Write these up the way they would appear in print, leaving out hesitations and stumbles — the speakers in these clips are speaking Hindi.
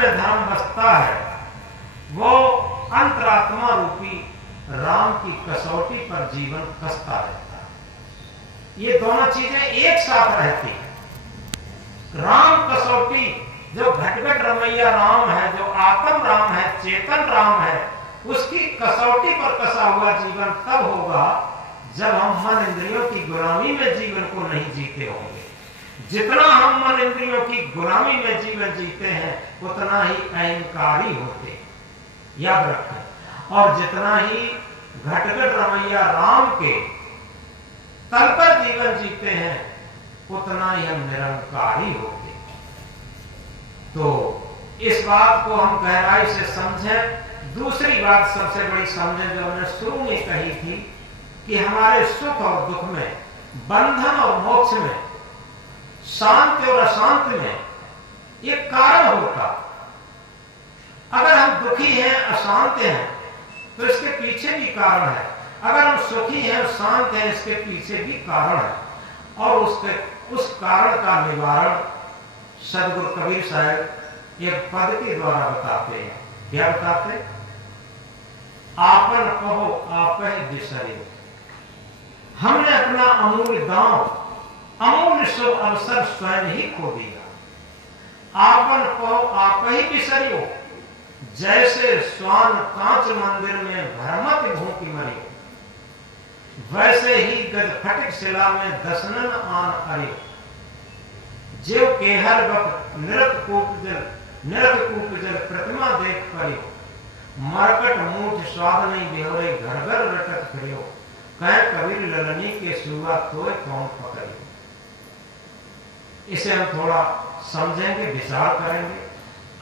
में धर्म बसता है वो अंतरात्मा रूपी राम की कसौटी पर जीवन कसता रहता है। ये दोनों चीजें एक साथ रहती हैं। राम कसौटी, जो घटघट रमैया राम है, जो आत्म राम है, चेतन राम है, उसकी कसौटी पर कसा हुआ जीवन तब होगा जब हम मन इंद्रियों की गुलामी में जीवन को नहीं जीते होंगे। जितना हम मन इंद्रियों की गुलामी में जीवन जीते हैं उतना ही अहंकारी होते, याद रखें। और जितना ही घटघट रमैया राम के तल पर जीवन जीते हैं उतना ही हम निरंकारी होते। तो इस बात को हम गहराई से समझें। दूसरी बात सबसे बड़ी समझें जो हमने शुरू में कही थी कि हमारे सुख और दुख में, बंधन और मोक्ष में, शांति और अशांति में एक कारण होता। अगर हम दुखी हैं, अशांत हैं, तो इसके पीछे भी कारण है। अगर हम सुखी हैं, शांत हैं, इसके पीछे भी कारण है। और उस कारण का निवारण सदगुरु कबीर साहब एक पद के द्वारा बताते हैं। क्या बताते? आपन कहो आपह बिसरियो। हमने अपना अमूल्य दांव, अमूल्य शुभ अवसर स्वयं ही खो दिया। आपन कहो आप ही बिसरियो, जैसे स्वान कांच मंदिर में भ्रमत भूखी मरियो, वैसे ही गज फटिक शिला में दसनन आन अरियो। जो केहर बक निरत कूप जल प्रतिमा देख परियो, मरकट मूठ स्वाद नहीं बेहोरे घर घर रटक फिरियो, कह कबीर ललनी के सुआ तोय कौन पकड़ियो। इसे हम थोड़ा समझेंगे, विचार करेंगे।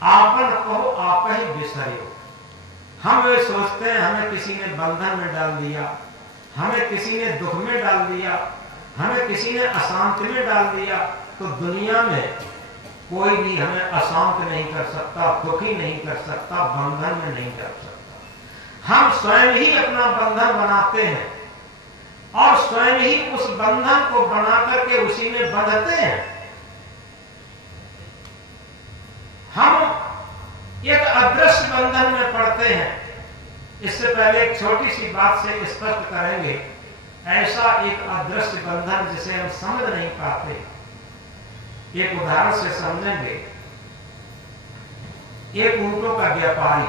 आपन कहो आप ही बिसरियो। हम वे सोचते हैं हमें किसी ने बंधन में डाल दिया, हमें किसी ने दुख में डाल दिया, हमें किसी ने अशांति में डाल दिया, तो दुनिया में कोई भी हमें अशांत नहीं कर सकता, दुखी नहीं कर सकता, बंधन में नहीं कर सकता। हम स्वयं ही अपना बंधन बनाते हैं और स्वयं ही उस बंधन को बना करके उसी में बंधते हैं। हम एक अदृश्य बंधन में पड़ते हैं। इससे पहले एक छोटी सी बात से स्पष्ट करेंगे। ऐसा एक अदृश्य बंधन जिसे हम समझ नहीं पाते, एक उदाहरण से समझेंगे। एक ऊंटों का व्यापारी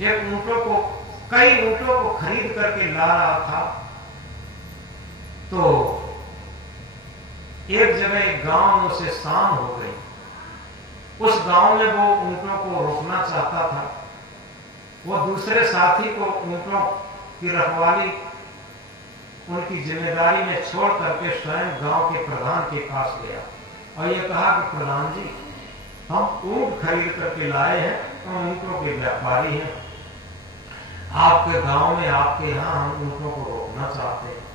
कई ऊंटों को खरीद करके ला रहा था। तो एक जगह एक गांव में उसे शाम हो गई। उस गांव में वो ऊंटों को रोकना चाहता था। वो दूसरे साथी को ऊंटों की रखवाली उनकी जिम्मेदारी में छोड़ करके स्वयं गांव के प्रधान के पास गया और ये कहा कि प्रधान जी, हम ऊंट खरीद करके लाए हैं, हम ऊंटों के व्यापारी हैं, आपके गांव में, आपके यहाँ हम ऊंटों को रोकना चाहते हैं।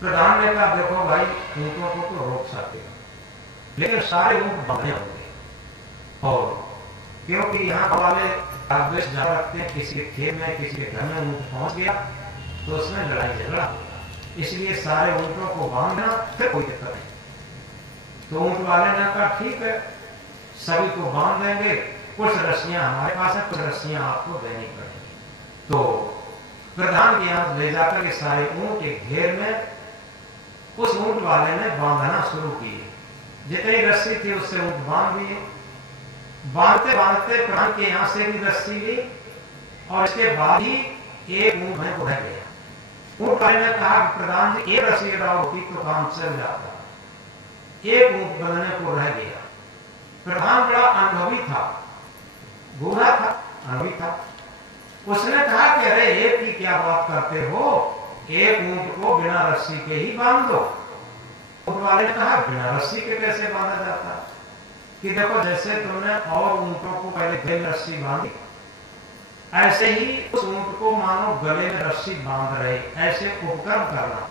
प्रधान ने कहा देखो भाई, ऊंटों को तो रोक सकते हैं लेकिन सारे ऊंट बंधे होंगे, और क्योंकि यहाँ वाले आदेश ज्यादा रखते हैं, किसी के खेत में, किसी के घर में ऊंट पहुंच गया तो उसमें लड़ाई झगड़ा, इसलिए सारे ऊंटों को बांधना, फिर कोई दिक्कत नहीं। तो ऊंट वाले ने कहा ठीक है, सभी को बांध देंगे, कुछ रस्सियां हमारे पास है, कुछ रस्सियां आपको देनी पड़ेगी। तो प्रधान के यहाँ ले जाकर के सारे ऊंट एक घेर में उस ऊंट वाले ने बांधना शुरू किए। जितनी रस्सी थी उससे ऊंट बांध दिए। बांधते बांधते प्रधान के यहाँ से भी रस्सी ली और इसके बाद ही एक ऊंट में रह गया। ऊंट वाले ने कहा प्रधान जी, एक रस्सी अगर होती तो काम चल जाता, एक ऊंट बंधने को रह गया। प्रधान बड़ा अनुभवी था, बूढ़ा था, अनुभवी था। उसने कहा कि अरे एक की क्या बात करते हो, एक ऊंट को बिना रस्सी के ही बांध दो। ऊंट वाले ने कहा बिना रस्सी के कैसे बांधा जाता, कि देखो जैसे तुमने और ऊंटों को पहले गले में रस्सी बांधी, ऐसे ही उस ऊंट को मानो गले में रस्सी बांध रहे, ऐसे उपक्रम करना,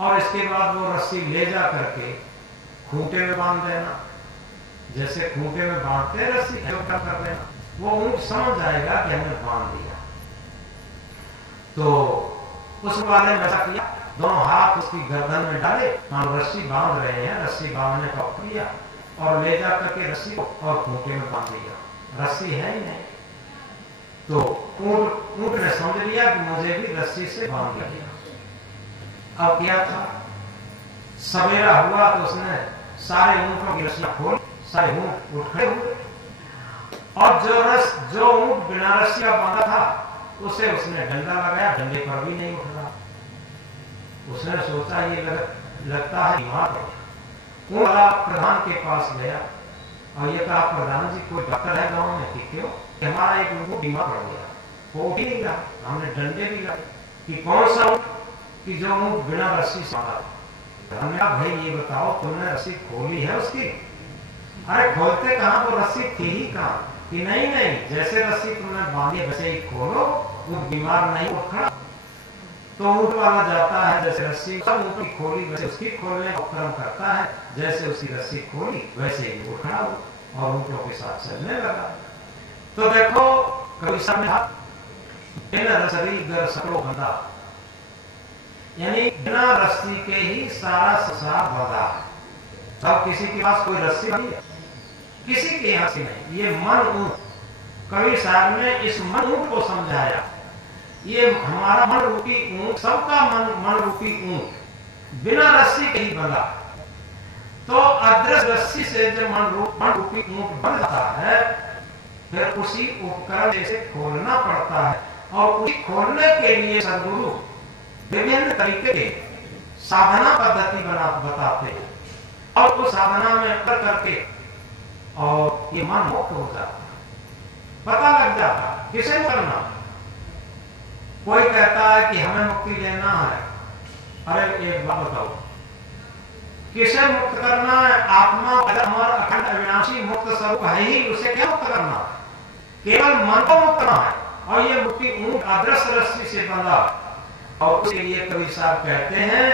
और इसके बाद वो रस्सी ले जा करके खूंटे में बांध देना। जैसे खूंटे में बांधते रस्सी कर देना, वो ऊंट समझ जाएगा कि हमने बांध दिया। तो उस वाले ने ऐसा किया, दोनों हाथ उसकी गर्दन में डाले, मानो रस्सी बांध रहे हैं, रस्सी बांधने का किया, और ले जा करके रस्सी और खूंटे में बांध दिया, रस्सी है ही नहीं। तो ऊंट ने समझ लिया कि मुझे भी रस्सी से बांध लिया। अब क्या था, सवेरा हुआ तो उसने सारे ऊंटों की रस्सियां खोल, सारे ऊंट उठ खड़े हुए और जो ऊंट बिना रस्सी का बांधा था उसे उसने डंडा लगाया, डंडे पर भी नहीं उठ रहा। उसने सोचा ये लगता है बीमार है। ऊंट वाला प्रधान के पास गया और ये कहा, प्रधान जी कोई डॉक्टर है गांव में? कि क्यों? कि हमारा एक ऊंट बीमार पड़ गया, वो भी नहीं रहा, हमने डंडे भी लगाए। कि कौन सा ऊंट? कि जो ऊंट बिना रस्सी से बांधा। हमने कहा भाई ये बताओ तुमने रस्सी खोली है उसकी? अरे खोलते कहां, वो रस्सी थी ही कहां? कि नहीं नहीं, जैसे रस्सी तुमने बांधी वैसे ही खोलो, वो बीमार नहीं उठ खड़ा। तो ऊंट वाला जाता है, जैसे रस्सी सब ऊंट की खोली वैसे उसकी खोलने का उपक्रम करता है, जैसे उसकी रस्सी खोली वैसे ही उठ खड़ा हो और ऊंटों के साथ चलने लगा। तो देखो कवि साहब ने कहा बिना रस्सी गर सको बंधा, यानी बिना रस्सी के ही सारा संसार बंधा है। तब किसी के पास कोई रस्सी नहीं है, किसी के यहाँ से नहीं। ये मन ऊंट, कवि साहब ने इस मन ऊंट को समझाया। ये हमारा मन रूपी ऊंट, सबका मन रूपी ऊंट बिना रस्सी के ही बंधा। तो अदृश्य रस्सी से जब मन रूपी ऊंट बंध जाता है, फिर उसी उपकरण से खोलना पड़ता है। और उसी खोलने के लिए सद्गुरु विभिन्न तरीके के साधना पद्धति बताते हैं और उस साधना में कर करके और ये मन मुक्त हो जाता, पता लग जाता किसे करना। कोई कहता है कि हमें मुक्ति लेना है, अरे एक बात बताओ, किसे मुक्त करना है? आत्मा अमर अखंड अविनाशी मुक्त स्वरूप है ही, उसे क्या मुक्त करना? केवल मन को मुक्त करना है। और ये मुक्ति ऊंट अदृश्य रस्सी से बंधा। और उसके लिए कवि साहब कहते हैं,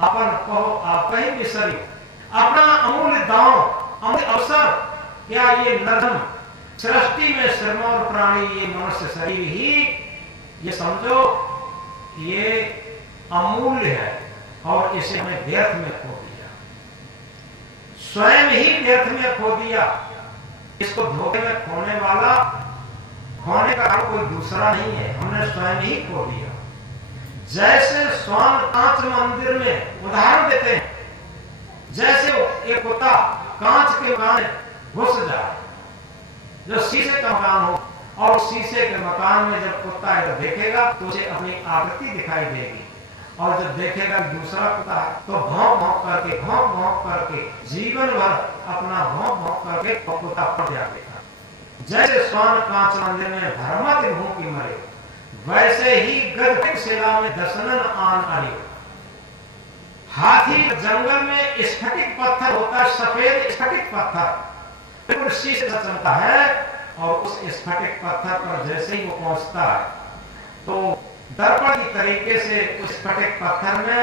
अपन कहो आप ही बिसरी, अपना अमूल्य दांव, अमूल्य अवसर, क्या ये नरम सृष्टि में श्रम और प्राणी ये मनुष्य शरीर ही, ये समझो ये अमूल्य है और इसे हमें व्यर्थ में खो दिया, स्वयं ही व्यर्थ में खो दिया। इसको धोखे में खोने वाला, खोने का कोई दूसरा नहीं है, हमने स्वयं ही खो दिया। जैसे स्वर्ण कांच मंदिर में उदाहरण देते हैं, जैसे एक कुत्ता कांच के मकान में घुस जाए, जो शीशे का मकान हो, और शीशे के मकान में जब कुत्ता इधर देखेगा तो उसे अपनी आकृति दिखाई देगी, और जब देखेगा दूसरा कुत्ता है तो भौंक भौंक करके जीवन भर अपना भौंक भौंक करके कुत्ता पड़ जाएगा। जैसे स्वर्ण कांच मंदिर में धर्मत भूखी मरे, वैसे ही गज सेवा में दशनन आन आए। हाथी जंगल में स्फटिक पत्थर होता है, सफेद स्फटिक पत्थर बिल्कुल शीशे से चमकता है, और उस स्फटिक पत्थर पर जैसे ही वो पहुंचता है तो दर्पण की तरीके से उस स्फटिक पत्थर में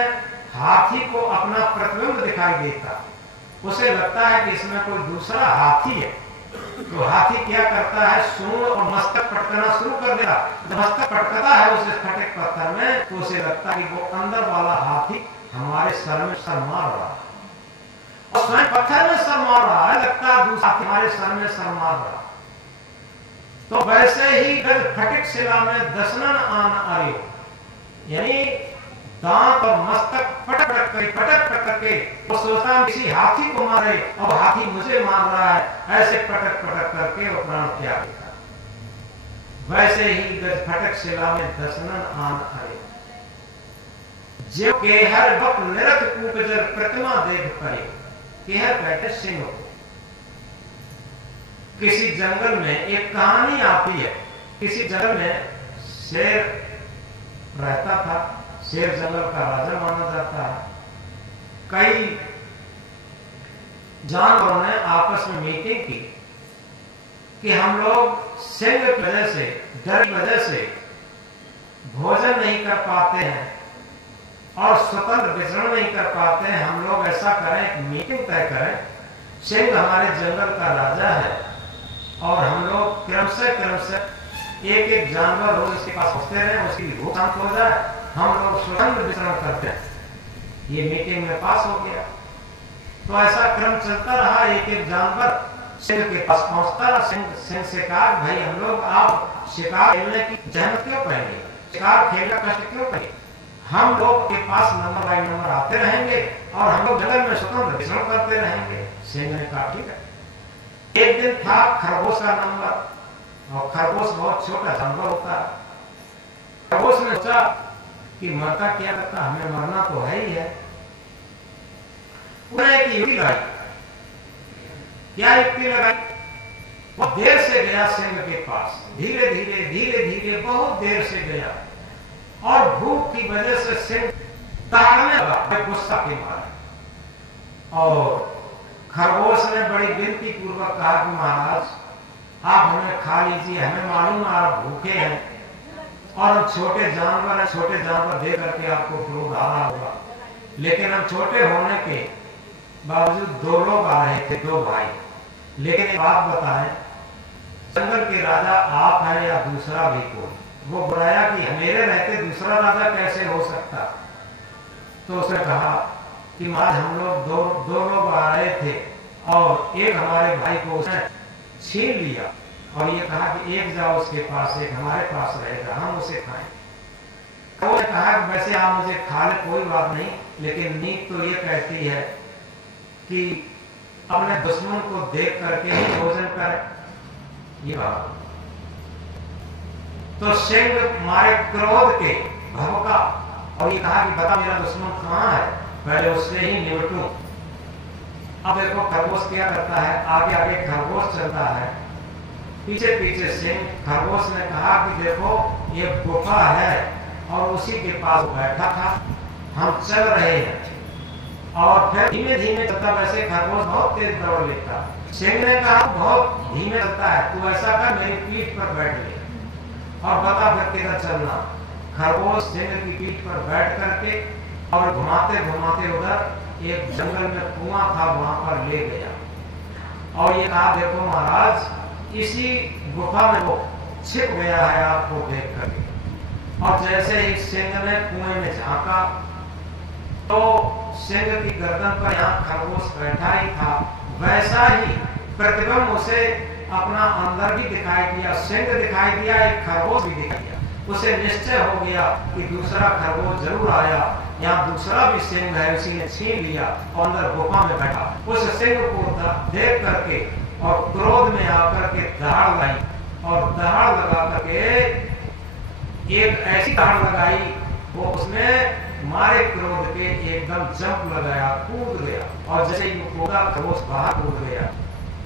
हाथी को अपना प्रतिबिंब दिखाई देता। उसे लगता है कि इसमें कोई दूसरा हाथी है। तो हाथी क्या करता है, सूंड और मस्तक पटकना शुरू कर देगा। जब मस्तक पटकता है उस स्फटिक पत्थर में तो उसे लगता है कि वो अंदर वाला हाथी हमारे सर में सर मार रहा है, और स्वयं पत्थर में सर मार रहा है, लगता है दूसरा हमारे सर में सर मार रहा है। तो वैसे ही गज फटिक शिला में दशनन आन आयो, यानी दांत और मस्तक पटक करके वो सोचता है किसी हाथी को मारे और हाथी मुझे मार रहा है, ऐसे पटक करके वो प्राण त्याग देता। वैसे ही गज फटक शिला में दशनन आन आयो, जो केहर बप निरत उपजर प्रतिमा देख करे। केहर कहते सिंह को। किसी जंगल में एक कहानी आती है, किसी जंगल में शेर रहता था, शेर जंगल का राजा माना जाता है। कई जानवरों ने आपस में मीटिंग की कि हम लोग सिंह की वजह से, डर की वजह से भोजन नहीं कर पाते हैं और स्वतंत्र विचरण नहीं कर पाते हैं। हम लोग ऐसा करें, एक मीटिंग तय करें, सिंह हमारे जंगल का राजा है और हम लोग क्रमशः एक एक जानवर रोज उसके पास पहुंचते रहे, उसकी भूख शांत हो जाए, हम लोग स्वतंत्र विचरण करते हैं। ये मीटिंग में पास हो गया। तो ऐसा क्रम चलता रहा। एक एक जानवर सिंह के पास पहुंचता रहा। सिंह से कहा, भाई हम लोग आप शिकार खेलने की जहमत क्यों पड़ेंगे, शिकार खेलना कष्ट क्यों पड़े, हम लोग के पास नंबर बाई नंबर आते रहेंगे और हम लोग जंगल में स्वतंत्र विचरण करते रहेंगे। सिंह ने कहा ठीक है। एक दिन था खरगोश का नंबर, और खरगोश बहुत छोटा जानवर होता है। खरगोश ने सोचा कि मरता क्या करता, हमें मरना तो है ही है। उन्हें एक युक्ति लगाई। क्या युक्ति लगाई? वो देर से गया सिंह के पास, धीरे धीरे बहुत देर से गया, और भूख की वजह से सिंह दहाड़ने लगा गुस्सा के मारे। और खरगोश ने बड़ी विनती पूर्वक कहा कि महाराज आप हमें खा लीजिए, हमें मालूम है आप भूखे हैं और हम छोटे जानवर हैं, छोटे जानवर दे करके आपको क्रोध आ रहा होगा, लेकिन हम छोटे होने के बावजूद दो लोग आ रहे थे, दो भाई। लेकिन एक बात बताएं, जंगल के राजा आप हैं या दूसरा भी कोई? वो बुलाया कि मेरे रहते दूसरा राजा कैसे हो सकता? तो उसने कहा कि महाराज हम लोग दो लोग आ रहे थे और एक हमारे भाई को उसने छीन लिया और ये कहा कि एक जाओ उसके पास, एक हमारे पास रहेगा, हम उसे खाएं। तो उसने कहा कि वैसे आप मुझे खा ले कोई बात नहीं, लेकिन नीति तो ये कहती है कि अपने दुश्मन को देख करके ही भोजन करें। ये बात तो सिंह मारे क्रोध के भड़का और ये कहा कि बता मेरा दुश्मन कहां है, पहले उससे ही निपटूं। अब देखो खरगोश क्या करता है, आगे आगे खरगोश चलता है, पीछे पीछे सिंह। खरगोश ने कहा कि देखो ये गुफा है और उसी के पास बैठा था, हम चल रहे हैं। और फिर धीमे धीमे चलता, वैसे खरगोश बहुत तेज दौड़ लेता। सिंह ने कहा बहुत धीमे चलता है, तू ऐसा कर मेरी पीठ पर बैठ ले और बता फिर किधर चलना। खरगोश सिंह की पीठ पर बैठ करके और घुमाते घुमाते उधर एक जंगल में कुआं था वहां पर ले गया और ये कहा देखो महाराज इसी गुफा में वो छिप गया है आपको देख करके। और जैसे ही सिंह ने कुएं में झांका तो सिंह की गर्दन पर यहाँ खरगोश बैठा ही था, वैसा ही प्रतिबिंब उसे अपना अंदर भी दिखाई दिया, सिंह दिखाई दिया, एक खरगोश भी दिखाई दिया। उसे निश्चय हो गया कि दूसरा खरगोश जरूर आया, यहाँ दूसरा भी सिंह है, उसी ने छीन लिया और अंदर गुफा में बैठा। उस सिंह को देख करके और क्रोध में आकर के दहाड़ लाई और दहाड़ लगा करके एक ऐसी दहाड़ लगाई वो उसमें मारे क्रोध के एकदम जंप लगाया, कूद गया और जैसे ही कूदा खरगोश बाहर कूद गया,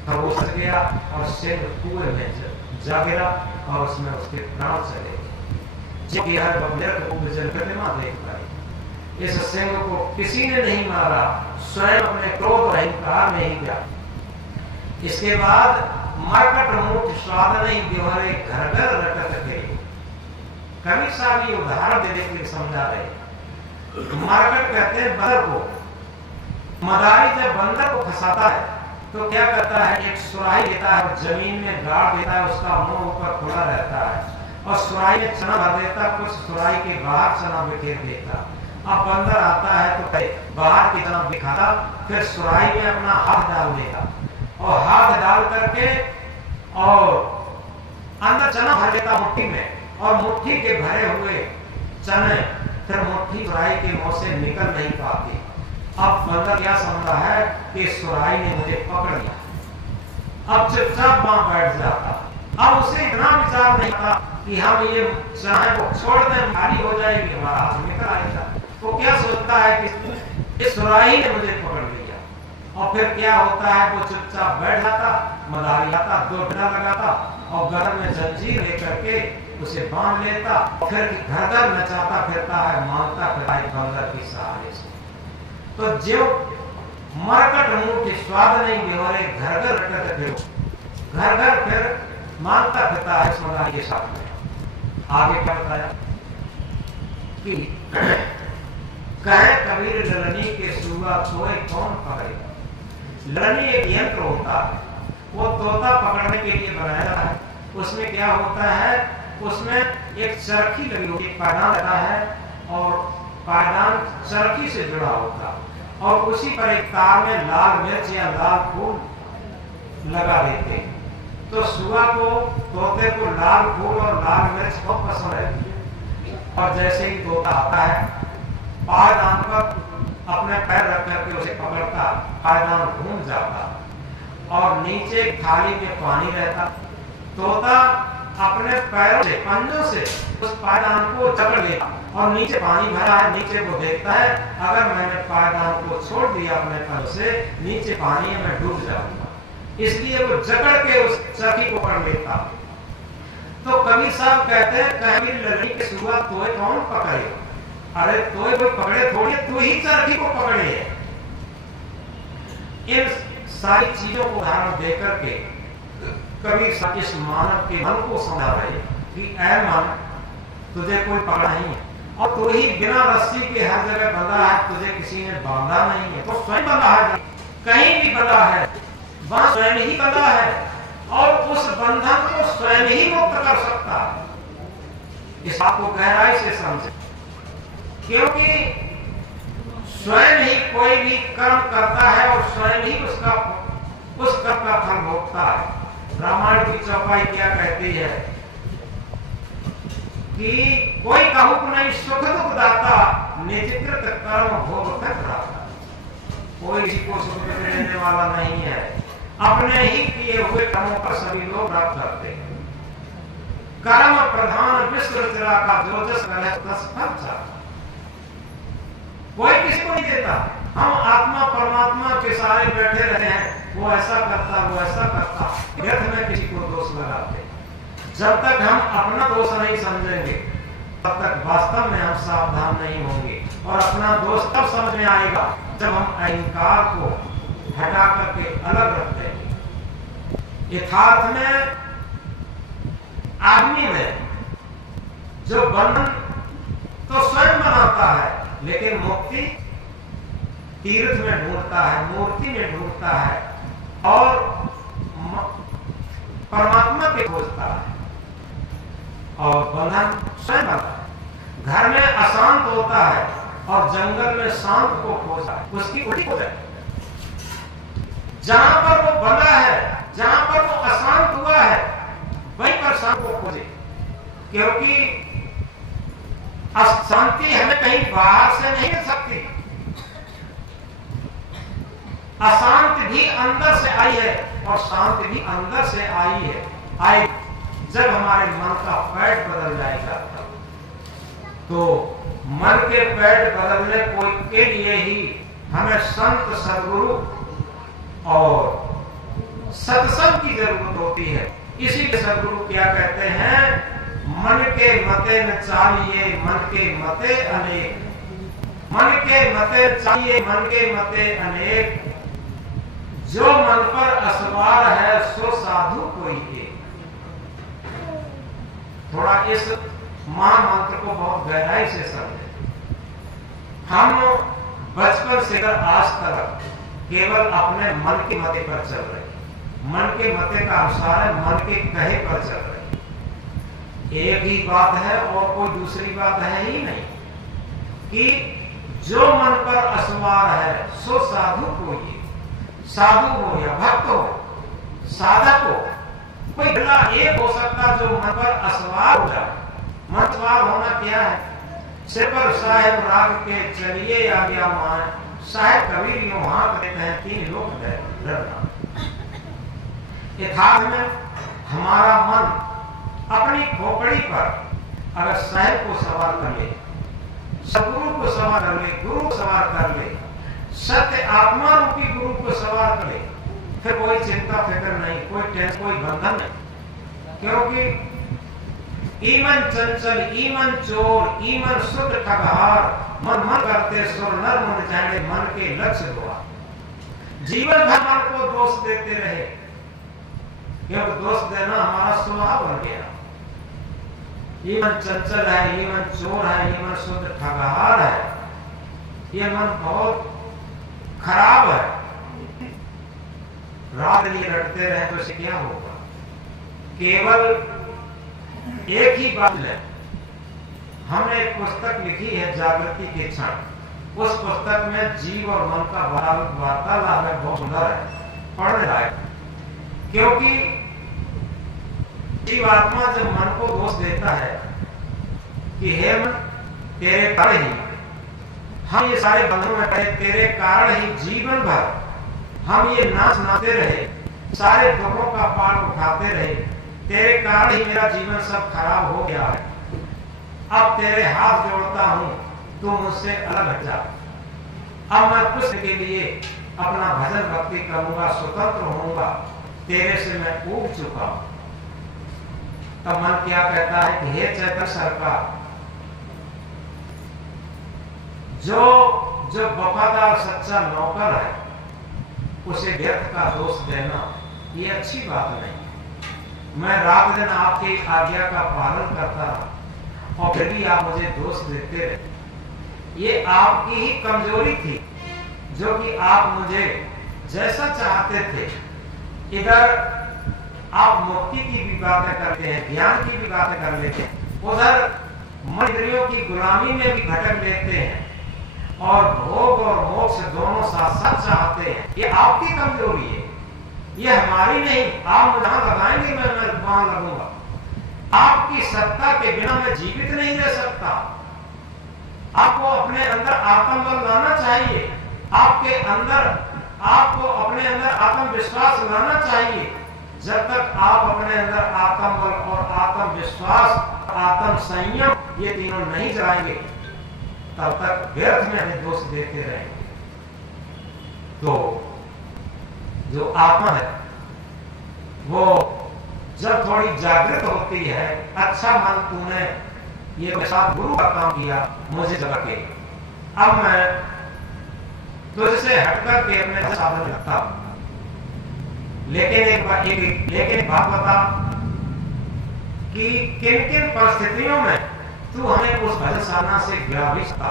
खरगोश हट गया और सिंह कुएं में जा गिरा और उसमें उसके प्राण चले गए। देख पाई इस सिंह को किसी ने नहीं मारा, स्वयं अपने क्रोध और अहंकार में ही गया। इसके बाद मरकट मुठ स्वाद नहीं देवरे घर घर रटत थे। कवि साहब ये उदाहरण देने के लिए समझा रहे। मरकट कहते हैं बंदर को। मदारी जब बंदर को फंसाता है तो क्या करता है, एक सुराही लेता है और जमीन में गाड़ देता है, उसका मुंह ऊपर खुला रहता है और सुराही में चना भर देता, कुछ सुराही के बाहर चना बिखेर देता। अब बंदर आता है तो बाहर की चना दिखाता, फिर सुराही में अपना हाथ डाल देगा और हाथ डाल करके और अंदर चना भर देता मुट्ठी में, और मुट्ठी के भरे हुए चने फिर मुट्ठी सुराही के मुंह से निकल नहीं पाती। अब बंदर क्या समझता है कि सुराही ने मुझे पकड़ लिया, अब चुपचाप वहां बैठ जाता। अब उसे इतना विचार नहीं था कि हम ये चने को छोड़ दें, भारी हो जाएगी, हमारा हाथ निकल आएगा। तो क्या सोचता है कि इस सुराही ने मुझे पकड़ लिया, और फिर क्या होता है, वो चुपचाप बैठ जाता, मदारी आता, दो डंडा लगाता और गर्दन में जंजीर लेकर के उसे बांध लेता, फिर घर घर नचाता फिरता है, मांगता फिरता है बंदर के सहारे से। तो जो मरकट मुठ स्वाद नहीं बेवरे घर घर रटत थे, घर घर फिर मांगता फिरता है इस मदारी के साथ में। आगे क्या बताया कि कहे कबीर ललनी के सुगा सोए कौन पकड़ेगा। ललनी एक यंत्र होता है, वो तोता पकड़ने के लिए बनाया है। उसमें क्या होता है, उसमें एक चरखी लगी होती है, पायदान लगा है और पायदान चरखी से जुड़ा होता है। और उसी पर एक तार में लाल मिर्च या लाल फूल लगा देते। तो सुआ को, तोते को लाल फूल और लाल मिर्च बहुत पसंद है। और जैसे ही तोता आता है, पायदान पर अपने पैर रख करके उसे पकड़ता, पायदान घूम जाता और नीचे थाली में पानी रहता। तोता अपने पैरों से, पंजों से उस पायदान को जकड़ लेता और नीचे पानी भरा है, नीचे को देखता है, अगर मैंने पायदान को छोड़ दिया अपने पैरों से, नीचे पानी में डूब जाऊंगा। इसलिए वो जकड़ के उस चरखी को पकड़ लेता। तो कबीर साहब कहते हैं, कहीं लकड़ी के सुआ तोय कौन पकड़े? अरे तोय कोई पकड़े थोड़ी, तू ही चरखी को पकड़े है। इन सारी चीजों को उदाहरण देकर के कबीर साहब इस मानव के मन को समझा रहे कि ऐ मन, तुझे कोई पकड़ा नहीं है और तू ही बिना रस्सी के हर जगह बंधा है, तुझे किसी ने बांधा नहीं है। तो स्वयं बंधा है, कहीं भी बंधा है, वहां स्वयं ही बंधा है और उस बंधन को स्वयं ही मुक्त कर सकता है। इस बात को गहराई से समझे, क्योंकि स्वयं ही कोई भी कर्म करता है और स्वयं ही उस कर्म का फल भोगता है। रामायण की चौपाई क्या कहती है कि कोई कहूक नहीं सुख दुख दाता, निजकृत कर्म भोग तक रहता। कोई किसी को सुख दुख देने वाला नहीं है, अपने ही किए हुए कर्मों पर सभी लोग प्राप्त करते हैं। कर्म प्रधान विश्व रचना का जो जस करे तस फल चाहता, कोई किसी को नहीं देता। हम आत्मा परमात्मा के सारे बैठे रहते हैं, वो ऐसा करता, वो ऐसा करता, व्यर्थ में किसी को दोष लगाते। जब तक हम अपना दोष नहीं समझेंगे, तब तक वास्तव में हम सावधान नहीं होंगे। और अपना दोष तब समझ में आएगा जब हम अहंकार को हटा करके अलग रख देंगे। यथार्थ में आदमी में जो बंधन तो स्वयं बनाता है, लेकिन मुक्ति तीर्थ में ढूंढता है, मूर्ति में ढूंढता है और परमात्मा के खोजता है और बंधन स्वयं बनता है। घर में अशांत होता है और जंगल में शांत को खोजता है, उसकी उल्टी हो जाए। जहां पर वो बंधा है, जहां पर वो अशांत हुआ है, वहीं पर शांत को खोजे, क्योंकि अशांति हमें कहीं बाहर से नहीं मिल सकती। अशांत भी अंदर से आई है और शांति भी अंदर से आई है। जब हमारे मन का पैठ बदल जाएगा, तो मन के पैठ बदलने के लिए ही हमें संत, सद्गुरु और सत्संग की जरूरत होती है। इसीलिए सद्गुरु क्या कहते हैं, मन के मते न चालिए, मन के मते अनेक, मन के मते चाहिए, मन के मते अनेक, जो मन पर असवार है सो साधु कोई एक। थोड़ा इस महामंत्र को बहुत गहराई से समझें। हम बचपन से लेकर आज तक केवल अपने मन के मते पर चल रहे, मन के मते का अनुसार मन के कहे पर चल रहे। एक ही बात है और कोई दूसरी बात है ही नहीं कि जो मन पर असवार है सो साधु कोई, साधु हो या भक्त हो, साधक हो, कोई भला एक हो सकता जो मन पर असवार हो जाए। मन सवार होना क्या है? सिर पर साहेब राग के चलिए आ गया मान, साहेब कबीर यूं हाथ देते हैं, तीन लोग डरना। यथार्थ में हमारा मन अपनी खोपड़ी पर अगर साहेब को सवार कर ले, सदगुरु को सवार कर ले, गुरु को सवार कर ले, सत्य आत्मा रूपी गुरु को सवार कर ले, फिर कोई चिंता फिक्र नहीं, कोई टेंशन, कोई बंधन नहीं। क्योंकि ईमन चंचल, ईमन चोर, ईमन शुद्ध ठगहार, मन मन करते सुर नर मन जाने, मन के लक्ष्य द्वार। जीवन भर मन को दोष देते रहे, क्योंकि दोष देना हमारा स्वभाव बन गया। ईमन चंचल है, ईमन चोर है, ईमन शुद्ध ठगहार है, ये मन बहुत खराब है। रात लिए रटते रहे तो इसे क्या होगा? केवल एक ही बात है। हमने एक पुस्तक लिखी है, जागृति के क्षण। उस पुस्तक में जीव और मन का वार्तालाप है, बहुत सुंदर है, पढ़ने लायक। क्योंकि जीवात्मा जब मन को दोष देता है कि हे मन, तेरे कारण ही हम ये सारे बंधनों में पड़े, तेरे कारण ही जीवन भर हम ये नाच नाचते रहे, सारे दुखों का पार उठाते रहे, तेरे कारण ही मेरा जीवन सब खराब हो गया है। अब तेरे हाथ जोड़ता हूं, तू मुझसे अलग हट जा। अब मैं कृष्ण के लिए अपना भजन भक्ति करूंगा, स्वतंत्र होऊंगा, तेरे से मैं ऊब चुका हूं। तब मन क्या कहता है कि हे चैतन्य सरकार, जो वफादार सच्चा नौकर है उसे व्यर्थ का दोष देना ये अच्छी बात नहीं। मैं रात दिन आपकी आज्ञा का पालन करता रहा और फिर भी आप मुझे दोष देते रहे। ये आपकी ही कमजोरी थी, जो कि आप मुझे जैसा चाहते थे। इधर आप मुक्ति की भी बातें करते हैं, ज्ञान की भी बातें कर लेते हैं, उधर मन इंद्रियों की गुलामी में भी भटक लेते हैं और भोग और मोक्ष दोनों साथ साथ चाहते हैं। ये आपकी कमजोरी है, ये हमारी नहीं। आप मुझे लगाएंगे, मैं वहां लगूंगा। आपकी सत्ता के बिना मैं जीवित नहीं रह सकता। आपको अपने अंदर आत्मबल लाना चाहिए, आपको अपने अंदर आत्मविश्वास लाना चाहिए। जब तक आप अपने अंदर आत्मबल और आत्मविश्वास, आत्म संयम ये तीनों नहीं जगाएंगे, तब तक व्यर्थ में हमें दोष देते रहेंगे। तो जो आत्मा है वो जब थोड़ी जागृत होती है, अच्छा मन तूने ये मेरे साथ गुरु का काम किया, मुझे जगा के, अब मैं तुझसे हटकर के अपने साधन लगता हूं। लेकिन एक बात बता कि किन किन परिस्थितियों में तू हमें उस भजन साधना से गिरा भी सकता।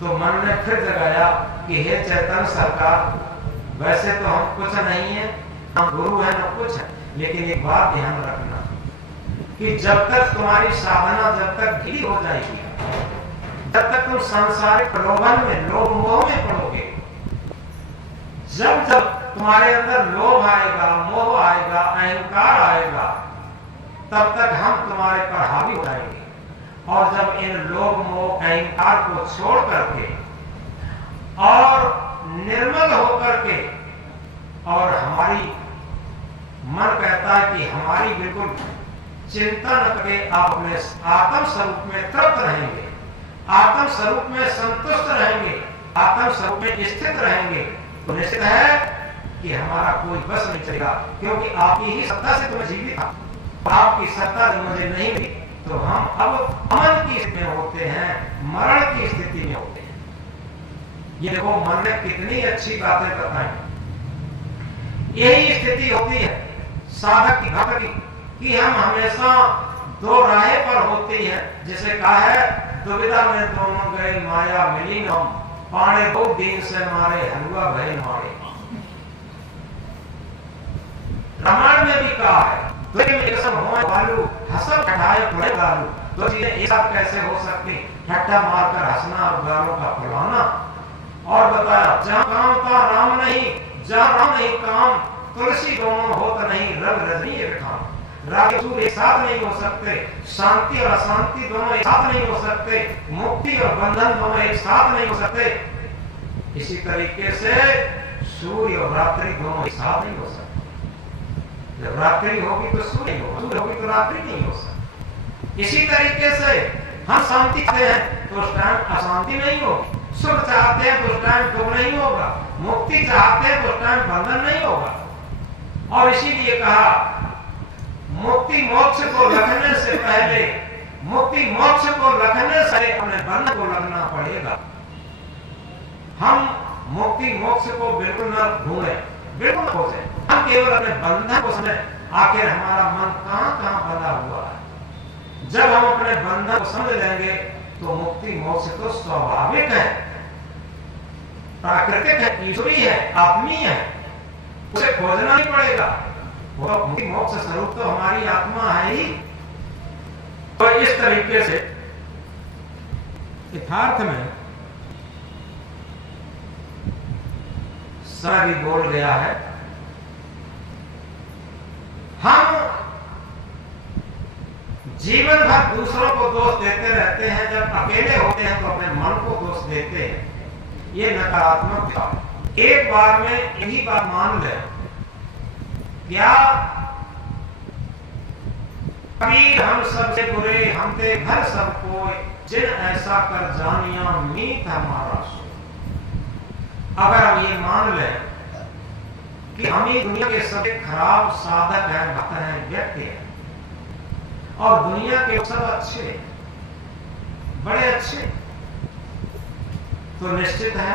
तो मन ने फिर जगाया कि हे चैतन्य सरकार, वैसे तो हम कुछ नहीं है, हम गुरु है न कुछ है, लेकिन एक बात ध्यान रखना कि जब तक तुम्हारी साधना जब तक ढीली हो जाएगी, जब तक तुम सांसारिक प्रलोभन में, लोभ मोह में पड़ोगे, जब जब तुम्हारे अंदर लोभ आएगा, मोह आएगा, अहंकार आएगा, तब तक हम तुम्हारे पर हावी हो जाएंगे। और जब इन लोभ मोह अहंकार को छोड़ करके और निर्मल होकर के, और हमारी मन कहता है कि हमारी बिल्कुल चिंता न करके आप अपने आत्म स्वरूप में तृप्त रहेंगे, आत्म स्वरूप में संतुष्ट रहेंगे, आत्म स्वरूप में स्थित रहेंगे, तो निश्चित है कि हमारा कोई बस नहीं चलेगा। क्योंकि आपकी ही सत्ता से तुम्हें जीवित था, आपकी सत्ता जब मुझे नहीं मिली तो हम अब अमन की स्थिति में होते हैं, मरण की स्थिति में होते हैं। ये देखो मन ने कितनी अच्छी बातें बताई। यही स्थिति होती है साधक की, भक्त की, कि हम हमेशा दो राहे पर होती है। जैसे कहा है, दुविधा में दोनों गए माया मिली न, पाणे बहुत दिन से मारे हलवा भय मारे। रामायण में भी कहा है, दो चीजें एक साथ कैसे हो सकती, ठट्टा मारकर हंसना और गालों का फुलाना। और बताया, जहां काम का राम नहीं, जहां राम नहीं काम, तुलसी दोनों होत नहीं, रंग रजनी एक ठाम। राग सूर एक साथ नहीं हो सकते, शांति और अशांति दोनों एक साथ नहीं हो सकते, मुक्ति और बंधन दोनों एक साथ नहीं हो सकते। इसी तरीके से सूर्य और रात्रि दोनों एक साथ नहीं हो सकते। जब रात्रि होगी तो सूर्य नहीं होगा, सूर्य होगी तो रात्रि नहीं हो सकती। इसी तरीके से हम शांति चाहते हैं तो उस टाइम अशांति नहीं होगी, सुख चाहते हैं तो उस टाइम दुख नहीं होगा, मुक्ति चाहते हैं तो उस टाइम बंधन नहीं होगा। और इसीलिए कहा, मुक्ति मोक्ष को लगने से पहले, मुक्ति मोक्ष को लगने से अपने बंधन को लगना पड़ेगा। हम मुक्ति मोक्ष को बिल्कुल न ढूंढें, बिल्कुल न खोजें, हम केवल अपने बंधन को समझें। आखिर हमारा मन कहां कहां बंधा हुआ है। जब हम अपने बंधन को समझ लेंगे तो मुक्ति मोक्ष तो स्वाभाविक है, प्राकृतिक है, ईश्वरी है, आत्मीय है, उसे खोजना नहीं पड़ेगा। वो मुक्ति मोक्ष स्वरूप तो हमारी आत्मा है ही। तो इस तरीके से यथार्थ में समय भी बोल गया है। हम जीवन भर दूसरों को दोष देते रहते हैं, जब अकेले होते हैं तो अपने मन को दोष देते हैं। ये नकारात्मक विचार। एक बार में यही बात मान ले, क्या कबीर हम सबसे बुरे हम ते घर सब कोई, जिन ऐसा कर जानिया मीत हमारा सो। अगर हम ये मान लें कि हम ही दुनिया के सबसे खराब साधक हैं, भक्त हैं, व्यक्ति हैं, और दुनिया के सब अच्छे, बड़े अच्छे, तो निश्चित है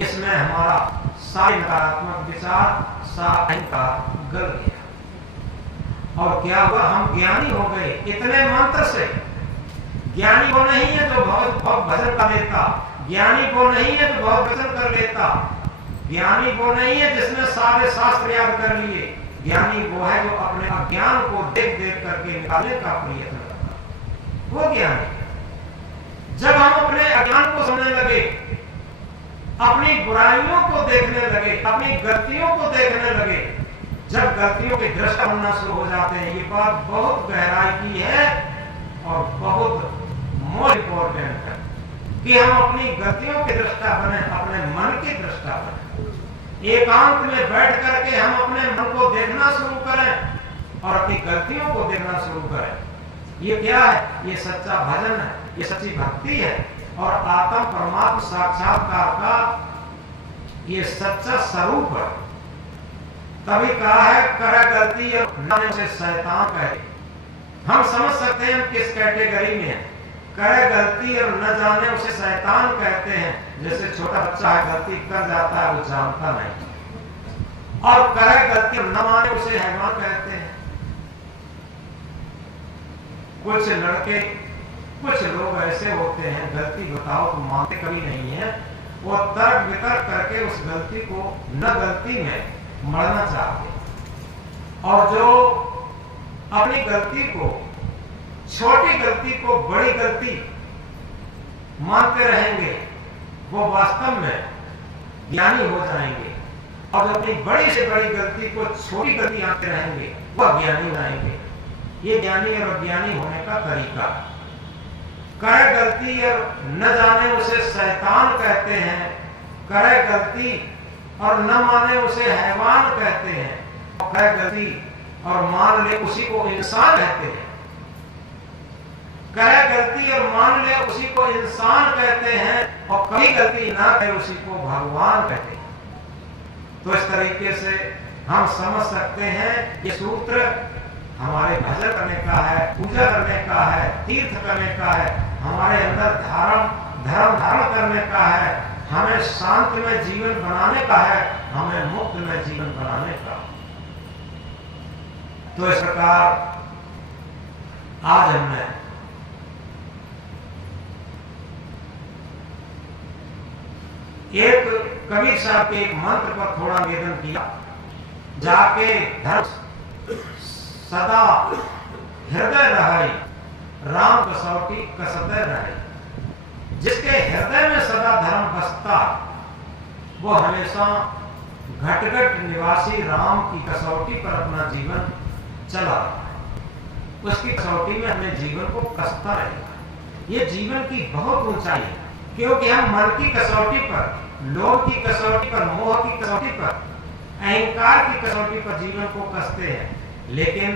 इसमें हमारा सारे नकारात्मक विचार, सारा अहंकार गल गया। और क्या हुआ? हम ज्ञानी हो गए इतने मंत्र से। ज्ञानी वो नहीं है जो बहुत भजन कर लेता, ज्ञानी वो नहीं है जो बहुत भजन कर लेता, ज्ञानी वो नहीं है जिसने सारे शास्त्र याद कर लिए। ज्ञानी वो है जो अपने अज्ञान को देख देख करके निकालने का प्रयत्न करता, वो ज्ञानी। जब हम अपने अज्ञान को समझने लगे, अपनी बुराइयों को देखने लगे, अपनी गलतियों को देखने लगे, जब गलतियों के दृष्टा बनना शुरू हो जाते हैं, ये बात बहुत गहराई की है और बहुत मोर इंपॉर्टेंट है कि हम अपनी गलतियों के दृष्टा बने, अपने मन के दृष्टा बने। एकांत में बैठ करके हम अपने मन को देखना शुरू करें और अपनी गलतियों को देखना शुरू करें। ये क्या है? ये सच्चा भजन है, ये सच्ची भक्ति है और आत्म परमात्मा साक्षात्कार का ये सच्चा स्वरूप है। तभी कहा है कर गलती और न से शैतान कहे। हम समझ सकते हैं किस कैटेगरी में है। करे गलती और न जाने उसे शैतान कहते हैं। जैसे छोटा बच्चा है, गलती कर जाता है, वो जानता नहीं, और करे गलती और न माने उसे हैवान कहते हैं। कुछ लड़के, कुछ लोग ऐसे होते हैं, गलती बताओ तो मानते कभी नहीं है, वो तर्क वितर्क करके उस गलती को न गलती में मरना चाहते हैं। और जो अपनी गलती को, छोटी गलती को बड़ी गलती मानते रहेंगे, वो वास्तव में ज्ञानी हो जाएंगे। और जो अपनी बड़ी से बड़ी गलती को छोटी गलती आते रहेंगे, वो अज्ञानी हो जाएंगे। ये ज्ञानी और अज्ञानी होने का तरीका। करे गलती और न जाने उसे शैतान कहते हैं, करे गलती और न माने उसे हैवान कहते हैं, और करे गलती और मान ले उसी को इंसान कहते हैं। करे गलती और मान ले उसी को इंसान कहते हैं, और कभी गलती ना करे उसी को भगवान कहते हैं। तो इस तरीके से हम समझ सकते हैं ये सूत्र हमारे भजन करने का है, पूजा करने का है, तीर्थ करने का है, हमारे अंदर धर्म धारण करने का है, हमें शांत में जीवन बनाने का है, हमें मुक्त में जीवन बनाने का। तो इस प्रकार आज हमने एक कबीर साहब के एक मंत्र पर थोड़ा निवेदन किया, जाके धर्म सदा हृदय रहे, राम कसौटी कसते रहे। जिसके हृदय में सदा धर्म बसता, वो हमेशा घटघट निवासी राम की कसौटी पर अपना जीवन चला रहा है। उसकी कसौटी में अपने जीवन को कसता रहेगा। ये जीवन की बहुत ऊंचाई है, क्योंकि हम मन की कसौटी पर, लोभ की कसौटी पर, मोह की कसौटी पर, अहंकार की कसौटी पर जीवन को कसते हैं। लेकिन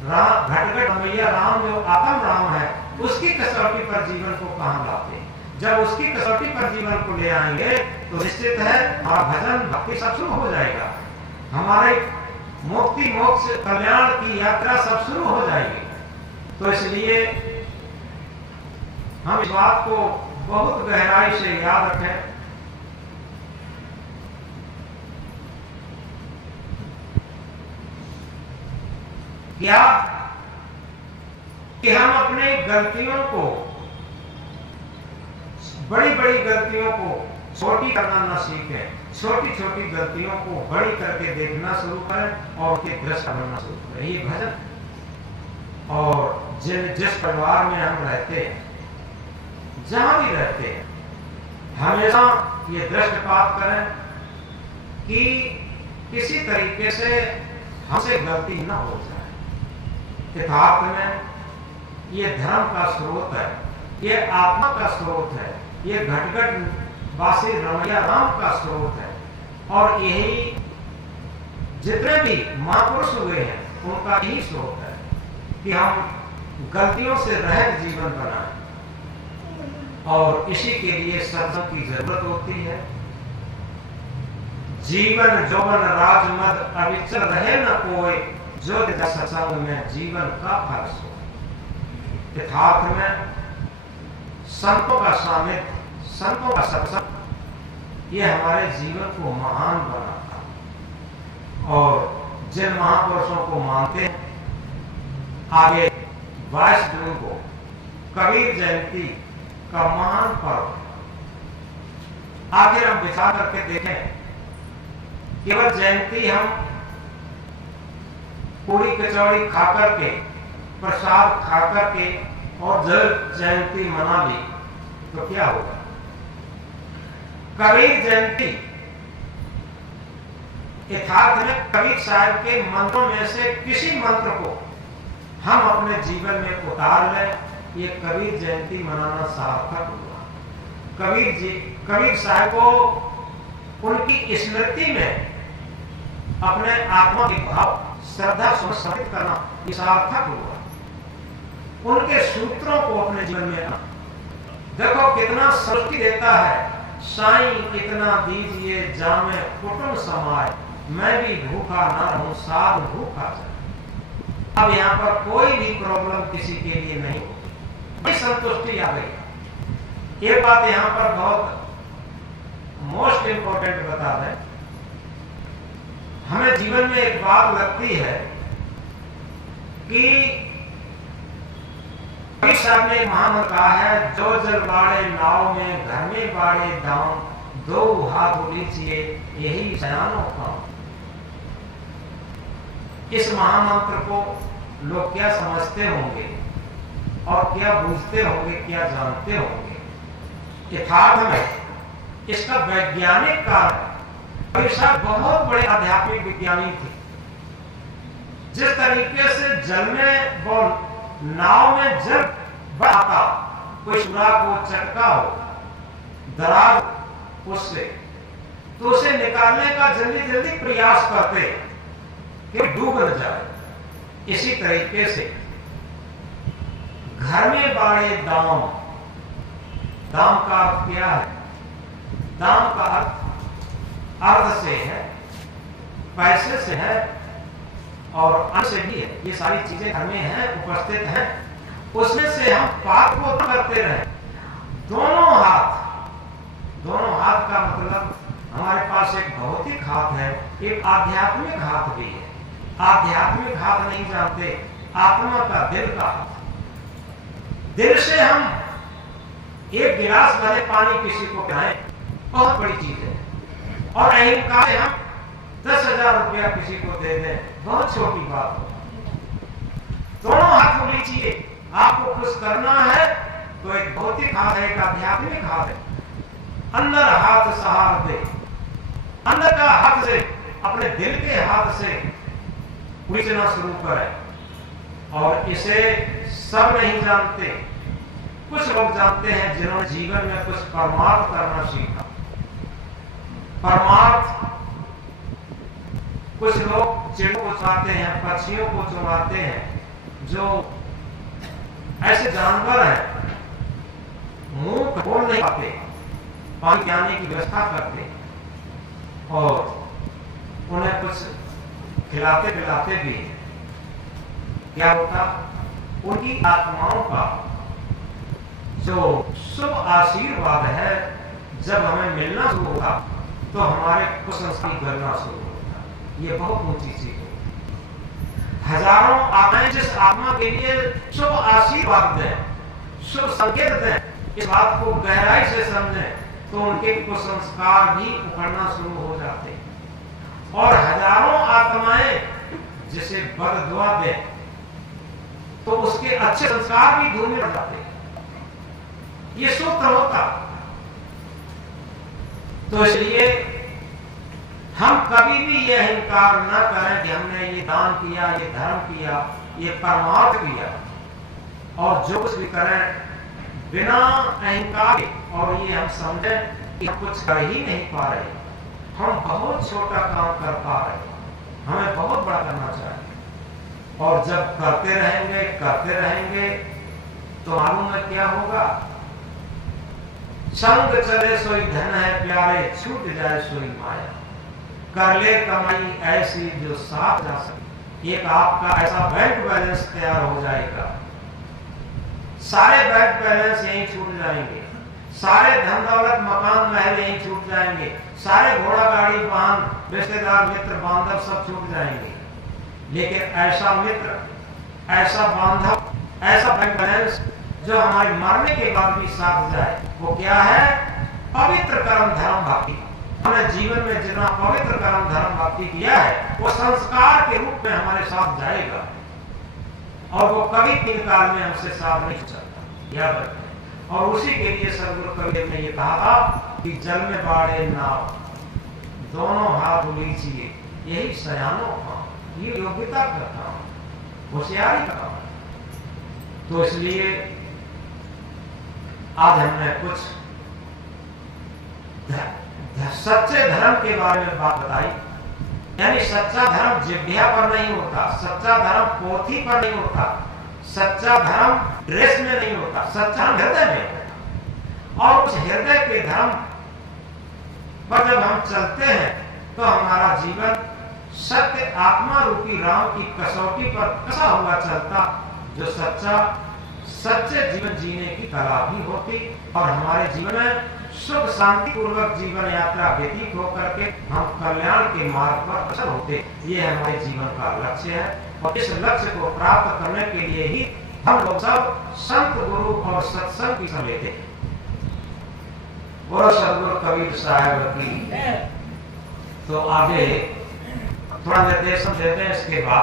घटघट मैया राम जो आत्म राम है, उसकी कसौटी पर जीवन को कहां लाते हैं? जब उसकी कसौटी पर जीवन को ले आएंगे तो निश्चित है हमारा भजन भक्ति सब शुरू हो जाएगा, हमारे मुक्ति मोक्ष कल्याण की यात्रा सब शुरू हो जाएगी। तो इसलिए हम इस बात को बहुत गहराई से याद रखें। क्या कि हम अपनी गलतियों को, बड़ी बड़ी गलतियों को छोटी करना ना सीखें, छोटी छोटी गलतियों को बड़ी करके देखना शुरू करें और उसके दृष्टा बनना शुरू करें। ये भजन। और जिस परिवार में हम रहते हैं, जहां भी रहते हैं, हमेशा ये दृष्टिपात करें कि किसी तरीके से हमसे गलती न हो जाए। यथार्थ में ये धर्म का स्रोत है, ये आत्मा का स्रोत है, ये घटघट वासी रमैया राम का स्रोत है। और यही जितने भी महापुरुष हुए हैं उनका यही स्रोत है कि हम गलतियों से रहित जीवन बनाएं। और इसी के लिए सत्संग की जरूरत होती है। जीवन जौवन राजमद अविचल रहे न कोई, जो सत्संग में जीवन का फल हो। यथार्थ में संतों का सानिध्य, संतों का सत्संग, ये हमारे जीवन को महान बनाता। और जिन महापुरुषों को मानते हैं, आगे 22 जून को कबीर जयंती का महान पर्व, आखिर हम विचार करके देखें, केवल जयंती हम पूरी कचौड़ी खाकर के, प्रसाद खाकर के और जयंती मना ली तो क्या होगा? कबीर जयंती यथार्थ में कबीर साहब के मंत्रों में से किसी मंत्र को हम अपने जीवन में उतार लें, ये कबीर जयंती मनाना सार्थक हुआ। कबीर साहब को उनकी स्मृति में अपने आत्मा के भाव, श्रद्धा समर्पित करना ये सार्थक हुआ। उनके सूत्रों को अपने जीवन में देखो कितना सृष्टि देता है। साईं इतना दीजिए जामे कुटुंब समाए, मैं भी भूखा ना रहूं साध भूखा जाए। अब यहाँ पर कोई भी प्रॉब्लम किसी के लिए नहीं होती, बड़ी संतुष्टि आ गई। एक बात यहाँ पर बहुत मोस्ट इंपॉर्टेंट बता दें, हमें जीवन में एक बात लगती है कि कबीर साहब ने महामंत्र कहा है, जो जल बाड़े नाव में घर में बाड़े दाम, दो हाथ लीजिए यही सयानों का। इस महामंत्र को लोग क्या समझते होंगे और क्या बूझते होंगे, क्या जानते होंगे? यथार्थ में इसका वैज्ञानिक कारण, कबीर साहब बहुत बड़े आध्यात्मिक विज्ञानी थे। जिस तरीके से जल में वो नाव में जल बढ़ाता, कोई सुराख हो, चटका हो, दरार उससे, तो उसे निकालने का जल्दी जल्दी प्रयास करते कि डूब न जाए। इसी तरीके से घर में बाड़े दाम, दाम का अर्थ क्या है? दाम का अर्थ से है, पैसे से है और अन्न से भी है। ये सारी चीजें घर में हैं, उपस्थित हैं, उसमें से हम पाप को करते रहे। दोनों हाथ का मतलब हमारे पास एक भौतिक हाथ है, एक आध्यात्मिक हाथ भी है। आध्यात्मिक हाथ नहीं जानते, आत्मा का, दिल का हाथ। दिल से हम एक गिलास भरे पानी किसी को पिलाएं, बहुत बड़ी चीज है। और अहंकार से हम 10,000 रुपया किसी को दे दें, बहुत छोटी बात हो। दोनों हाथ होने चाहिए। आपको खुश करना है तो एक भौतिक हाथ है, एक आध्यात्मिक हाथ है। अंदर हाथ सहार दे, अंदर का हाथ से, अपने दिल के हाथ से पूछना शुरू करें। और इसे सब नहीं जानते, कुछ लोग जानते हैं जिन्होंने जीवन में कुछ परमार्थ करना सीखा। परमार्थ, कुछ लोग चिड़ियों को चुराते हैं, पक्षियों को चुराते हैं, जो ऐसे जानवर हैं, मुंह खोल नहीं पाते, पानी पिलाने की व्यवस्था करते और उन्हें कुछ खिलाते पिलाते भी। क्या होता? उनकी आत्माओं का जो शुभ आशीर्वाद है, जब हमें मिलना शुरू होगा तो हमारे कुसंस्कार करना शुरू होगा। ये बहुत ऊंची चीज है। हजारों आत्माएं जिस आत्मा के लिए शुभ आशीर्वाद दें, शुभ संकेत दें, इस बात को गहराई से समझें, तो उनके कुसंस्कार भी उखड़ना शुरू हो जाते हैं। और हजारों आत्माएं जिसे बददुआ दें, तो उसके अच्छे संस्कार भी धूमिल हो जाते हैं। ये सूत्र होता। तो इसलिए हम कभी भी यह अहंकार न करें कि हमने ये दान किया, ये धर्म किया, ये परमार्थ किया, और जो कुछ भी करें बिना अहंकार, और ये हम समझें कि हम कुछ कर ही नहीं पा रहे, हम बहुत छोटा काम कर पा रहे, हमें बहुत बड़ा करना चाहिए। और जब करते रहेंगे तो मालूम है क्या होगा? संग चले सोई धन है प्यारे, छूट जाए सोई माया, कर ले कमाई ऐसी जो साथ जा सके। एक आपका ऐसा बैंक बैलेंस तैयार हो जाएगा, सारे बैंक बैलेंस यहीं छूट जाएंगे, सारे धन दौलत मकान महल यहीं छूट जाएंगे, सारे घोड़ा गाड़ी वाहन रिश्तेदार मित्र बांधव सब छूट जाएंगे। लेकिन ऐसा मित्र, ऐसा बांधव, ऐसा बैंक बैलेंस जो हमारे मरने के बाद भी साथ जाए, वो क्या है? पवित्र कर्म धर्म भक्ति। हमने जीवन में जितना पवित्र कर्म धर्म भक्ति किया है वो संस्कार के रूप में हमारे साथ जाएगा, और वो कभी तीन काल में हमसे साथ नहीं चलता, याद रखें। और उसी के लिए सदगुरु कबीर ने ये कहा था कि जल में बाड़े नाव, दोनों हाथ लीजिए, यही सयानों का, ये योग्यता का काम, होशियारी का काम। तो इसलिए आज हमने कुछ सच्चे धर्म के बारे में बात बताई। यानी सच्चा धर्म जिह्वा पर नहीं होता, सच्चा धर्म पोथी पर नहीं होता, सच्चा धर्म ड्रेस में नहीं होता, सच्चा हृदय में होता। और उस हृदय के धर्म पर जब हम चलते हैं तो हमारा जीवन सत्य आत्मा रूपी राम की कसौटी पर कसा हुआ चलता, जो सच्चे जीवन जीने की कला भी होती, और हमारे जीवन में सुख शांति पूर्वक जीवन यात्रा व्यतीत होकर के हम कल्याण के मार्ग पर अग्रसर होते। ये हमारे जीवन का लक्ष्य है, और इस लक्ष्य को प्राप्त करने के लिए ही हम लोग सब संत गुरु और सत्संग की सलाह लेते हैं। और सदगुरु कबीर साहब की तो आगे थोड़ा निर्देशन देते हैं, इसके बाद